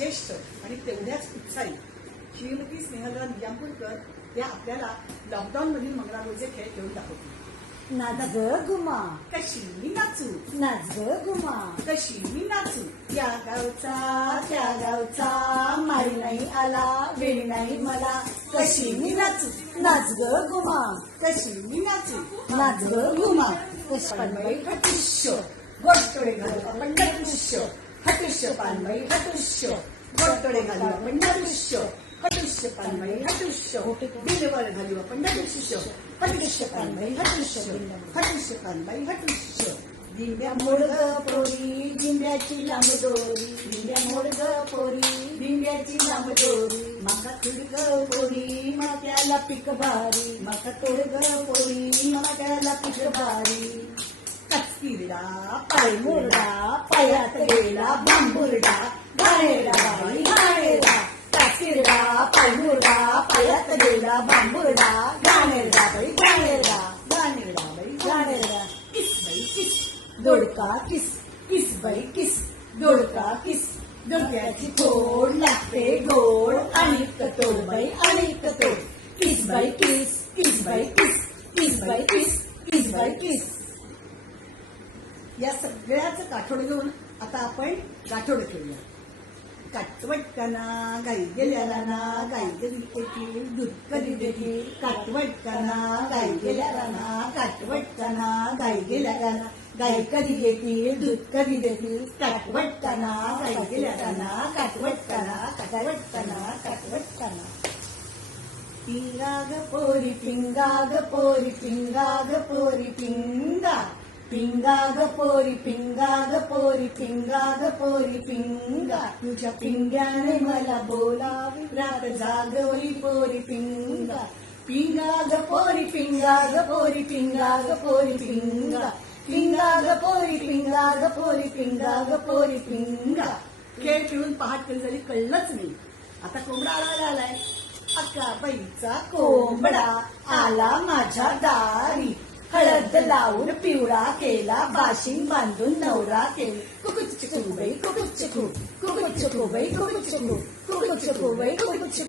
ज्येष्ठ आणि तेवढ्याच उत्साही श्रीमती स्नेहलता निजामपूरकर या आपल्याला लॉकडाऊन मधील मंगळागौरचे खेळ खेळून दाखवतील. नाच ग गुमा, कशी मी नाचू, नाच ग गुमा, कशी मी नाचू, त्या गावचा मारी नाही आला, वेळी नाही मला, कशी मी नाचू, नाच ग गुमा, कशी मी नाचू, नाच ग गुमा, कशी पानबाई हटुष्य, गोडतोडे घालू आपण नटुष्य, हटुष्य पानबाई हटुष्य, गोडतोडे घालू आपण नटुष्य, हटुष्य पानबाई हटुष्य, बिलवर घालू आपण नटुष्य, हटुष्य पानबाई हटुष्य, हटुष्य पानबाई हटुष्य. दिंड्या मोड ग पोरी, दिंड्याची लांब दोरी, दिंड्या मोड ग पोरी, दिंड्याची लांब दोरी, माका तुड ग पोरी, मात्याला पीक भारी, माका तोड ग पोरी, मात्याला पीक भारी. कचकिरडा पाय मोरडा, पायात गेला बांबुरडा, घाणेरडा बाई घाणेरडा, काचिरडा, पाय मोरडा, पायात गेला बांबुरडा, घाणेरडा बाई घाणेरडा, गाणेरडा बाई घाणेरडा. किस बाई किस, दोडका किस, किस बाई किस, दोडका किस, डोक्याची फोड लागते गोड, आणि कतोड बाई आणि कतोड, किस बाई किस, किस बाई किस, किस बाई किस, किस बाई किस. या सगळ्याच काठोड घेऊन आता आपण गाठोड खेळूया. काटवटकना गाई गेल्याला ना, गाई गेली येतील दूध कधी देतील, काटवटकना गाई गेल्याला ना, काटवटकना गाई गेल्याला ना, गाई कधी येतील दूध कधी देतील, काटवटकना गाई गेल्याला ना, काटवटकना काटवटकना काटवटकना. पिंगाग पोरी पिंगाग पोरी पिंगाग पोरी पिंगा, पिंगाग पोरी पिंगाग पोरी पिंगाग पोरी पिंगा, तुझ्या पिंग्याने मला बोलावी, रात जागवली पोरी पिंगा, पिंगाग पोरी पिंगाग पोरी पिंगाग पोरी पिंगा, पिंगाग पोरी पिंगाग पोरी पिंगाग पोरी पिंगा. खेळ खेळून पहाट कधी झाली कळलंच नाही. आता कोंबडा आला आलाय. अक्का बाईचा कोंबडा आला माझ्या दारी, हळद लावून पिवळा केला, बाशिंग बांधून नवरा केला, कुकुच कुबाई कुकुच कुकुच कुबाई कुकुच कुकुच कुकुच कुबाई कुकुच